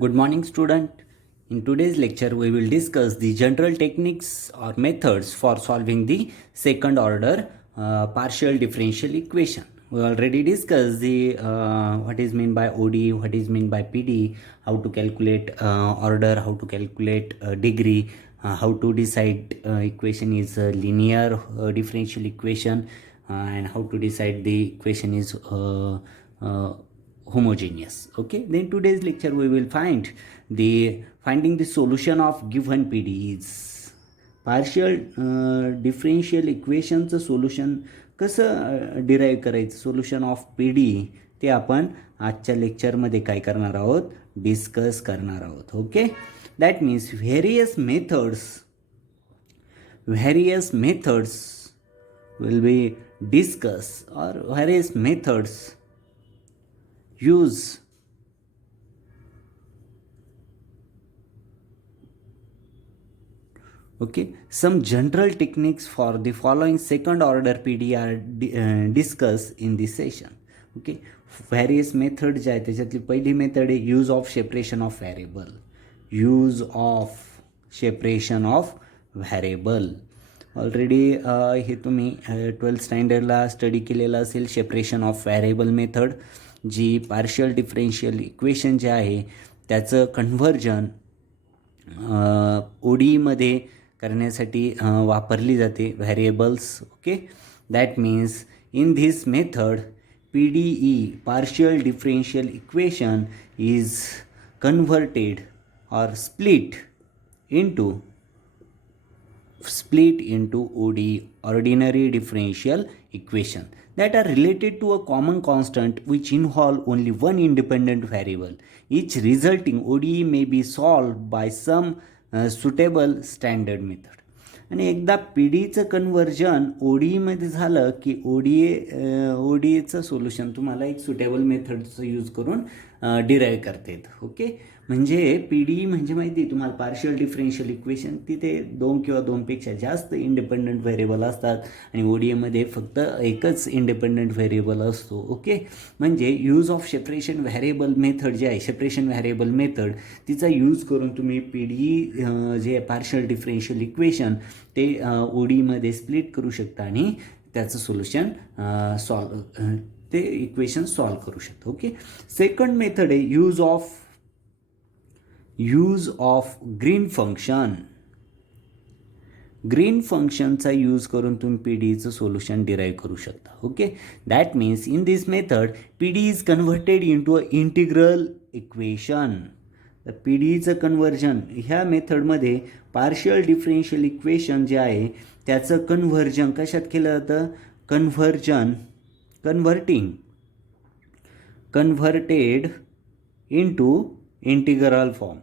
Good morning, student. In today's lecture, we will discuss the general techniques or methods for solving the second order partial differential equation. We already discussed the what is meant by ODE, what is meant by PD, how to calculate order, how to calculate degree, how to decide equation is a linear differential equation, and how to decide the equation is homogeneous. Okay, then today's lecture we will finding the solution of given PDEs. partial differential equationचं solution कसं derive करायचं, solution of P D ते आपण आजच्या लेक्चरमध्ये काय करणार आहोत, डिस्कस करणार आहोत. Okay, that means various methods will be discussed, or various methods use some general techniques for the following second order PD are discussed in this session. Various methods जे आहे त्याच्यातली पहिली मेथड आहे use of separation of variable. Already हे तुम्ही 12th स्टँडर्डला study केलेलं असेल. सेपरेशन ऑफ व्हेरिएबल मेथड जी पार्शियल डिफरन्शियल इक्वेशन जे आहे त्याचं कन्व्हर्जन ODEमध्ये करण्यासाठी वापरली जाते variables. Okay, that means in this method PDE partial differential equation is converted or split into ODE ordinary differential equation that are related to a common constant which involve only one independent variable. Each resulting ODE may be solved by some suitable standard method. आणि एकदा P डीचं conversion ODEमध्ये झालं की ODEचं solution तुम्हाला एक suitable मेथडचं use करून derive करता येतं. Okay, म्हणजे पी डी म्हणजे माहिती आहे तुम्हाला पार्शियल डिफरन्शियल इक्वेशन, तिथे 2 किंवा 2पेक्षा जास्त इंडिपेंडंट व्हेरिएबल असतात आणि ODEमध्ये फक्त एकच इंडिपेंडंट व्हेरिएबल असतो. ओके, म्हणजे use of separation variable method जे आहे, सेपरेशन व्हेरिएबल मेथड तिचा यूज करून तुम्ही P D J partial differential equation ते ODEमध्ये स्प्लिट करू शकता आणि त्याचं सोल्युशन ते इक्वेशन सॉल्व करू शकता. ओके, सेकंड मेथड आहे यूज ऑफ ग्रीन फंक्शनचा यूज करून तुम्ही पी डीचं सोल्युशन डिराईव्ह करू शकता. Okay, that means in this method P D is converted into a integral equation. तर पी डीचं कन्व्हर्जन ह्या मेथडमध्ये पार्शियल डिफरन्शियल इक्वेशन जे आहे त्याचं कन्व्हर्जन कशात केलं जातं, converted into integral form,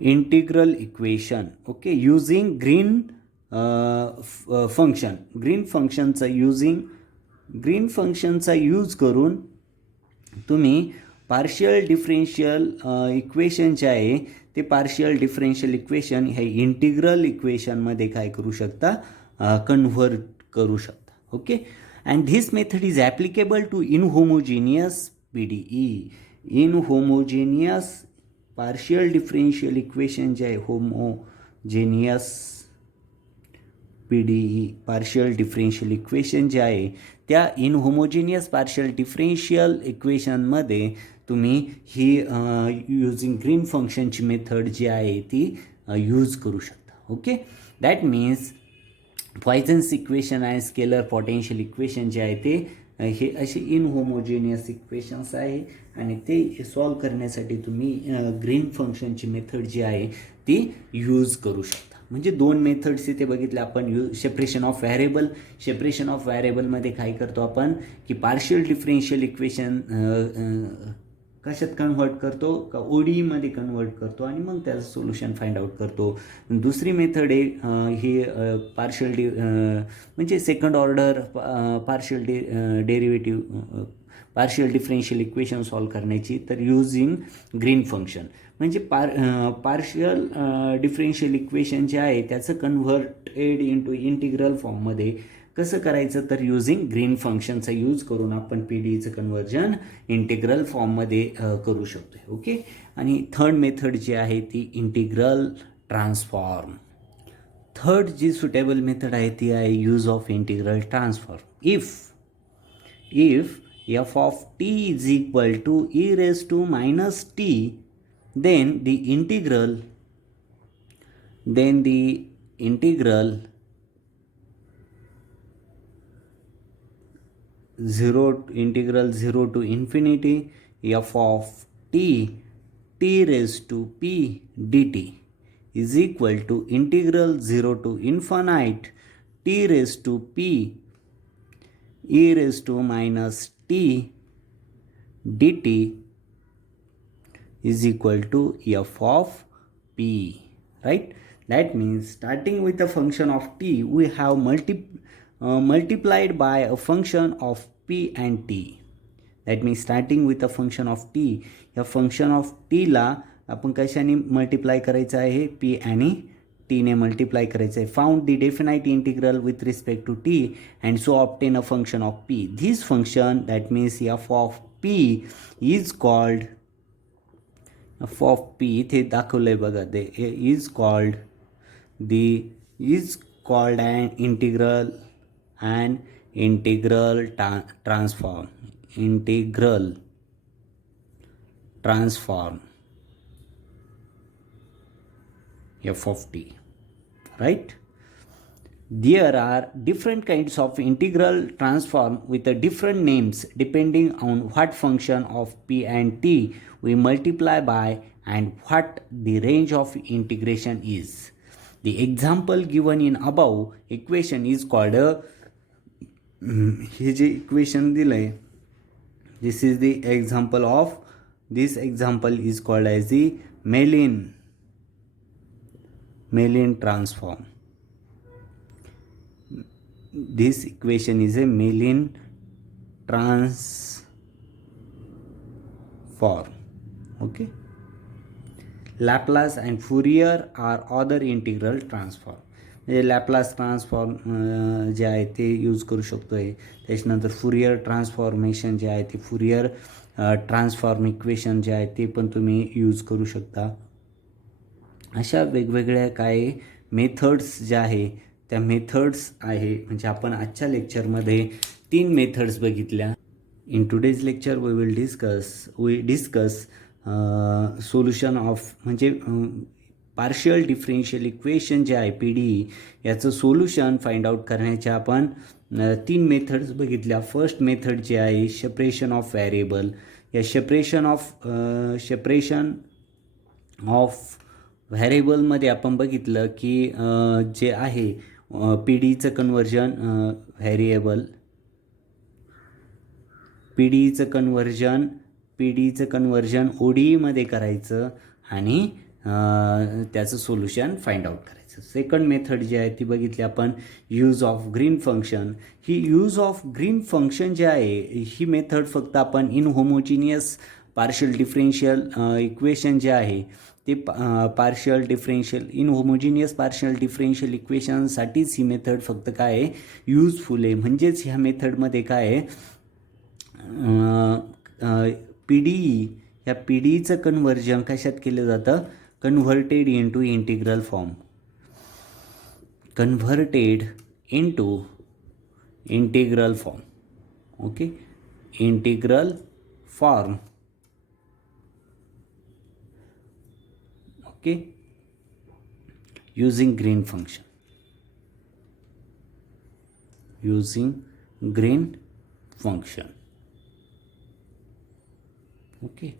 integral equation. Okay, using Green फंक्शनचा यूज करून तुम्ही पार्शियल डिफरन्शियल इक्वेशन जे आहे ते पार्शियल डिफरन्शियल इक्वेशन हे इंटिग्रल इक्वेशनमध्ये काय करू शकता, कन्व्हर्ट करू शकता. Okay, and this method is applicable to inhomogeneous PDE. Inhomogeneous partial differential equation जे आहे homogeneous PDE partial differential equation जे आहे त्या इनहोमोजेनियस पार्शियल डिफरन्शियल इक्वेशनमध्ये तुम्ही ही युजिंग ग्रीन फंक्शनची मेथड जी आहे ती यूज करू शकता. Okay, that means Poisson's equation आणि स्केलर पोटेन्शियल इक्वेशन जे आहे ते हे असे इनहोमोजेनियस इक्वेशन्स आहे आणि ते सॉल्व करण्यासाठी तुम्ही ग्रीन फंक्शनची मेथड जी आहे ती यूज करू शकता. म्हणजे 2 मेथड्स इथे बघितले आपण. सेपरेशन ऑफ व्हेरिएबलमध्ये काय करतो आपण की पार्शियल डिफरन्शियल इक्वेशन कशात कन्व्हर्ट करतो का ODEमध्ये कन्व्हर्ट करतो आणि मग त्याचं सोल्युशन फाइंड आउट करतो. दुसरी मेथड आहे ही म्हणजे second order partial differential equation solve करण्याची, तर युजिंग ग्रीन फंक्शन म्हणजे पार्शियल डिफरन्शियल इक्वेशन जे आहे त्याचं कन्व्हर्टेड इंटू इंटिग्रल फॉर्ममध्ये कसं करायचं तर युजिंग ग्रीन फंक्शनचा यूज करून आपण पी डी ईचं कन्व्हर्जन इंटिग्रल फॉर्ममध्ये करू शकतो. ओके. आणि थर्ड मेथड जी आहे ती इंटिग्रल ट्रान्सफॉर्म. थर्ड जी सुटेबल मेथड आहे ती आहे use of integral transform. if f of t is equal to e raised to minus t, then the integral 0 to infinity f of t raised to p dt is equal to integral 0 to infinite t raised to p e raised to minus t dt is equal to f of p, right? That means starting with a function of t, we have multiplied by a function of p and t. That means starting with a function of t, या function of t ला आपण कशाने multiply करायचं आहे, p आणि t ने multiply करायचं आहे. Found the definite integral with respect to t and so obtain a function of p. This function, that means f of p is called f of p, इथे दाखवलंय बघा, ते is called an integral transform f of t, right? There are different kinds of integral transform with the different names depending on what function of p and t we multiply by and what the range of integration is. The example given in above equation is called a हे जे equation दिलंय, this is the example of, this example is called as the Mellin transform. This equation is a Mellin transform. Okay. Laplace and Fourier are other integral transform. म्हणजे Laplace transform जे आहे ते use करू शकतो आहे. त्याच्यानंतर Fourier transformation जे आहे ते फुरियर ट्रान्सफॉर्म इक्वेशन जे आहे ते पण तुम्ही यूज करू शकता. अशा वेगवेगळ्या काय मेथड्स ज्या आहे त्या मेथड्स आहे. म्हणजे आपण आजच्या लेक्चरमध्ये 3 मेथड्स बघितल्या. In today's lecture we discuss solution of, म्हणजे पार्शियल डिफरेन्शियल इक्वेशन जे आहे पी डी ई याचं सोल्युशन फाइंड आउट करण्याच्या आपण 3 मेथड्स बघितल्या. फर्स्ट मेथड जे आहे सेपरेशन ऑफ व्हेरिएबल. या सेपरेशन ऑफ व्हेरिएबलमध्ये आपण बघितलं की जे आहे पी डी ईचं कन्व्हर्जन पी डी ईचं कन्व्हर्जन ओ डी ईमध्ये करायचं आणि त्याचं सोल्युशन फाइंड आउट करायचं. सेकंड मेथड जी आहे ती बघितली आपण use of green function. He use of green function जे आहे ही मेथड फक्त आपण इनहोमोजिनियस पार्शियल डिफरेन्शियल इक्वेशन जे आहे ते इनहोमोजिनियस पार्शियल डिफरेन्शियल इक्वेशनसाठीच ही मेथड फक्त काय आहे यूजफुल आहे. म्हणजेच ह्या मेथडमध्ये काय आहे पी डी ई, ह्या पी डी ईचं कन्व्हर्जन कशात केलं जातं, converted into integral form. Okay, integral form. Okay, using green function. Okay,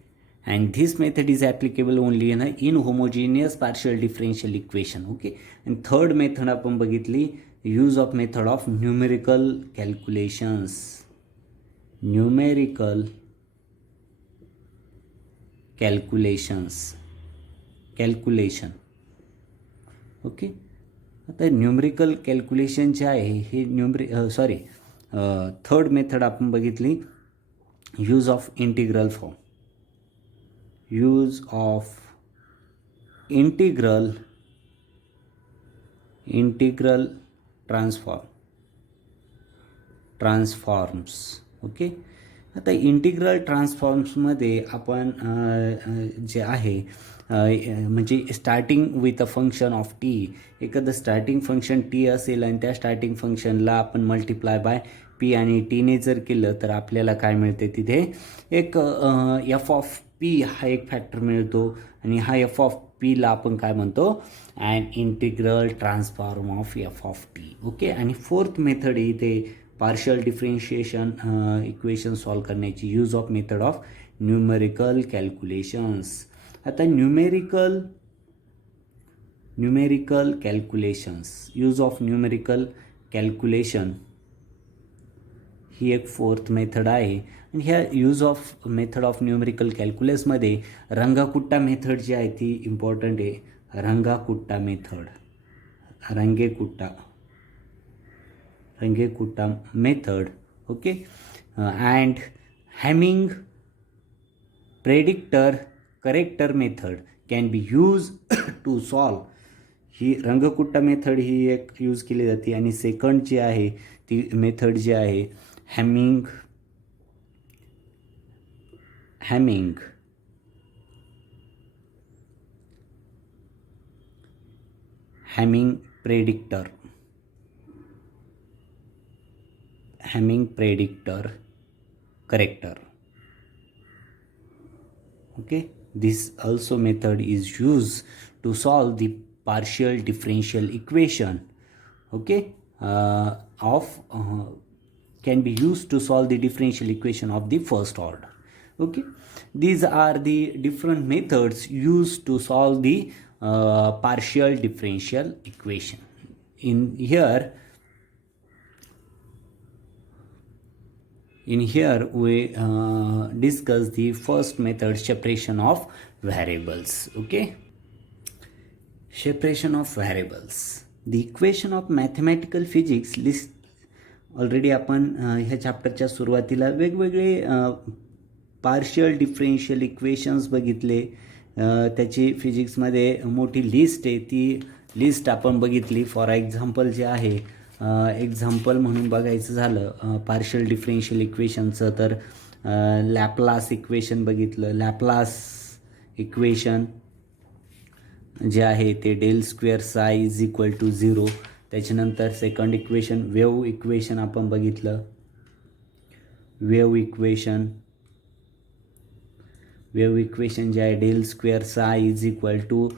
and this method is applicable only in a inhomogeneous partial differential equation. Okay, and third method आपण बघितली use of method of numerical calculation. Okay, आता numerical calculation जे आहे हे third method आपण बघितली use of integral form. Use of integral transform. Transforms. Okay, आता integral ट्रान्सफॉर्म्समध्ये आपण जे आहे म्हणजे starting with a function of T, एखादं स्टार्टिंग फंक्शन टी असेल आणि त्या स्टार्टिंग फंक्शनला आपण मल्टिप्लाय बाय पी आणि टीने जर केलं तर आपल्याला काय मिळते, तिथे एक एफ ऑफ पी हा एक फॅक्टर मिळतो आणि हा एफ ऑफ पीला आपण काय म्हणतो, and integral transform of F of T. Okay, आणि फोर्थ मेथड इथे पार्शियल डिफरेन्शिएशन इक्वेशन सॉल्व करण्याची use of method of numerical calculations. आता numerical calculations, use of numerical calculation ही एक फोर्थ मेथड आहे. आणि ह्या यूज ऑफ मेथड ऑफ न्यूमेरिकल कॅल्क्युलसमध्ये रंगाकुट्टा मेथड जी आहे ती इम्पॉर्टंट आहे. Runge Kutta method, Runge Kutta method. Okay, and Hamming predictor corrector method can be use to solve. He रंगकुट्टा method ही एक यूज केली जाते. आणि सेकंड जी आहे ती मेथड जी आहे Hamming predictor corrector. Okay, this also method is used to solve the partial differential equation. Okay, can be used to solve the differential equation of the first order. Okay, these are the different methods used to solve the partial differential equation. In here we discuss the first method, separation of variables. Okay, separation of variables, the equation of mathematical physics list. Already आपण ह्या चॅप्टरच्या सुरुवातीला वेगवेगळे partial differential equations बघितले. त्याची फिजिक्समध्ये मोठी list आहे, ती list आपण बघितली. फॉर एक्झाम्पल जे आहे, एक्झाम्पल म्हणून बघायचं झालं पार्शियल डिफरेन्शियल इक्वेशनचं तर लॅपलास इक्वेशन बघितलं. लॅपलास इक्वेशन जे आहे ते del square psi is equal to 0. त्याच्यानंतर सेकंड इक्वेशन वेव्ह इक्वेशन आपण बघितलं. वेव्ह इक्वेशन जे आहे del square psi is equal to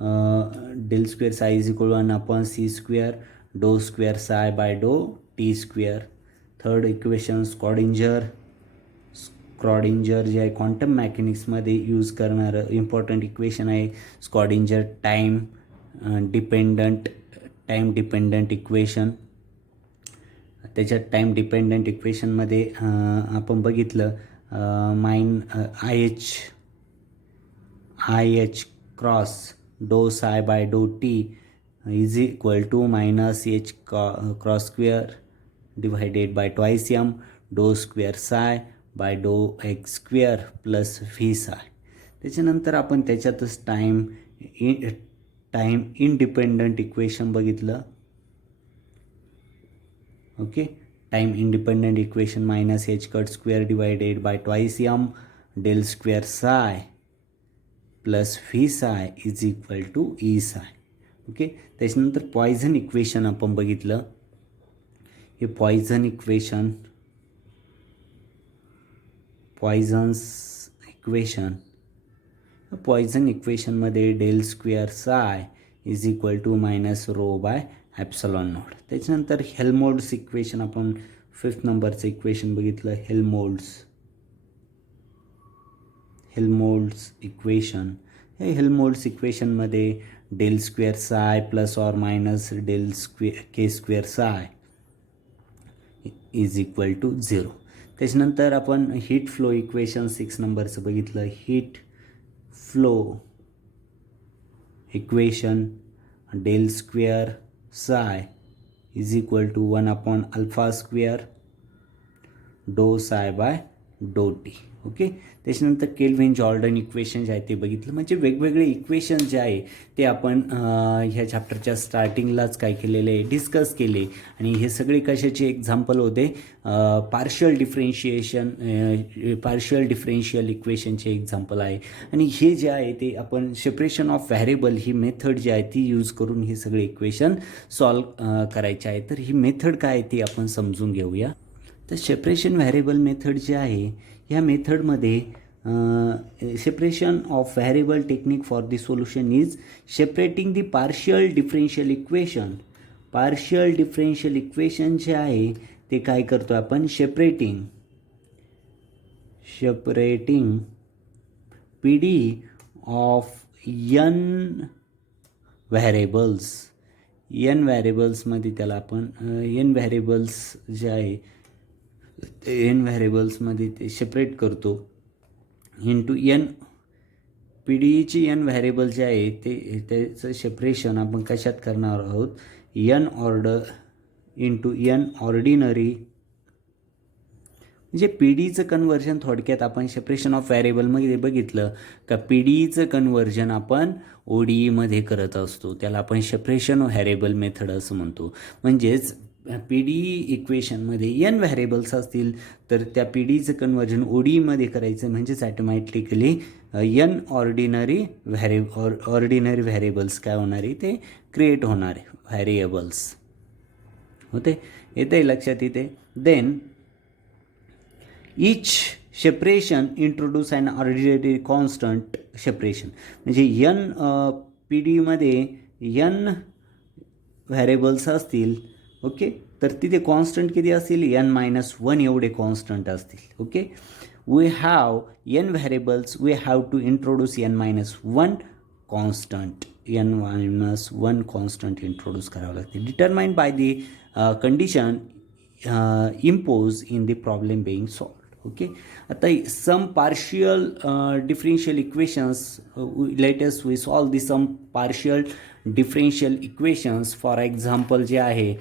1/c², doh square psi by doh T square. Third equation Schrodinger जे आहे क्वांटम मेकॅनिक्समध्ये यूज करणारं important equation आहे. Schrodinger time dependent equation. त्याच्यात टाईम डिपेंडंट इक्वेशनमध्ये आपण बघितलं आय एच क्रॉस डो psi by doh t is equal to -h cross square divided by twice m doh square psi by doh x square plus V psi. त्याच्यानंतर आपण त्याच्यातच time independent equation बघितलं. Okay, time independent equation -h cut square divided by twice m del square psi plus V psi is equal to E psi. Okay, त्याच्यानंतर Poisson equation आपण बघितलं. हे Poisson इक्वेशनमध्ये del square psi is equal to -ρ/ε0. त्याच्यानंतर Helmholtz equation आपण 5th नंबरचं equation बघितलं. Helmholtz इक्वेशनमध्ये del square psi plus or minus del k square psi is equal to 0. त्याच्यानंतर आपण हीट फ्लो इक्वेशन 6 नंबरचं बघितलं. Heat flow equation del square psi is equal to 1/α² doh psi by t. Okay. त्याच्यानंतर Kelvin Jordan equation जे आहे ते बघितलं. म्हणजे वेगवेगळे इक्वेशन जे आहे ते आपण ह्या चॅप्टरच्या स्टार्टिंगलाच काय केलेले आहे, डिस्कस केले. आणि हे सगळे कशाचे एक्झाम्पल होते, पार्शियल डिफरेन्शियल इक्वेशनचे एक्झाम्पल आहे. आणि हे जे आहे ते आपण सेपरेशन ऑफ व्हॅरिएबल ही मेथड जी आहे ती यूज करून हे सगळे इक्वेशन सॉल्व करायचे आहे. तर ही मेथड काय आहे ती आपण समजून घेऊया. तर सेपरेशन व्हॅरिएबल मेथड जी आहे ह्या मेथडमध्ये separation of variable technique for the solution is separating the partial differential equation. Partial differential equation जे आहे ते काय करतो आपण, separating P D of n व्हॅरिएबल्समध्ये त्याला आपण n व्हॅरिएबल्स जे आहे ते n व्हॅरिएबल्समध्ये ते सेपरेट करतो into n. P D n variable जे आहे ते त्याचं सेपरेशन आपण कशात करणार आहोत, n order into n ordinary. म्हणजे पी डीचं कन्व्हर्जन थोडक्यात आपण सेपरेशन ऑफ व्हॅरिएबलमध्ये बघितलं का पी डीचं कन्व्हर्जन आपण ओ डी ईमध्ये करत असतो, त्याला आपण सेपरेशन व्हॅरिएबल मेथड असं म्हणतो. म्हणजेच पी डी इक्वेशनमध्ये n व्हॅरिएबल्स असतील तर त्या पी डीचं कन्व्हर्जन ओ डी ईमध्ये करायचं, म्हणजेच ॲटोमॅटिकली n ऑर्डिनरी व्हॅरिएबल्स काय होणार आहे ते क्रिएट होणार आहे, व्हॅरिएबल्स होते. येते लक्षात येते. Then each separation introduce an arbitrary constant separation. म्हणजे n पी डीमध्ये n व्हॅरिएबल्स असतील, ओके, तर तिथे कॉन्स्टंट किती असतील, n-1 एवढे कॉन्स्टंट असतील. Okay. We have n variables, we have to introduce n-1 constant, n-1 constant introduce करावं लागते, determined by the condition impose in the problem being solve. Okay. आता some partial differential equations, let us we solve the some partial differential equations. For example जे आहे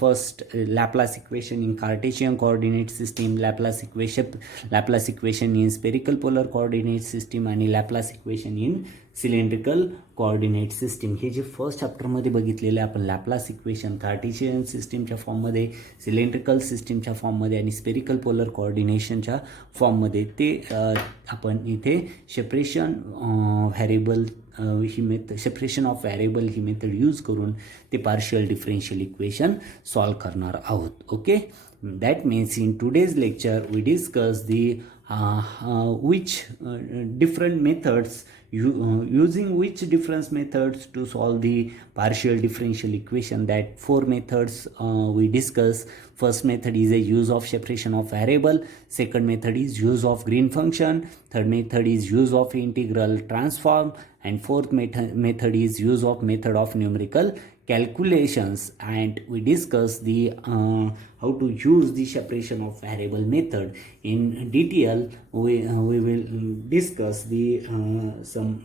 first Laplace equation in Cartesian coordinate system, Laplace equation in spherical polar coordinate system आणि Laplace equation in cylindrical coordinate system. हे जे first चॅप्टरमध्ये बघितलेले आपण Laplace equation Cartesian सिस्टीमच्या फॉर्ममध्ये, cylindrical सिस्टीमच्या फॉर्ममध्ये आणि स्पेरिकल पोलर कोऑर्डिनेशनच्या फॉर्ममध्ये, ते आपण इथे सेपरेशन ऑफ व्हॅरिएबल ही मेथड यूज करून ते पार्शियल डिफरेन्शियल इक्वेशन सॉल्व करणार आहोत. Okay. That means in today's lecture we discuss the different methods, using which different methods to solve the partial differential equation. That 4 methods we discuss. First method is a use of separation of variable, second method is use of green function, third method is use of integral transform, and fourth method is use of method of numerical calculations. And we discuss the how to use the separation of variable method in detail. We will discuss the some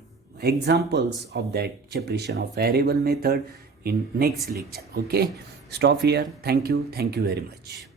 examples of that separation of variable method in next lecture. Okay, stop here. Thank you very much.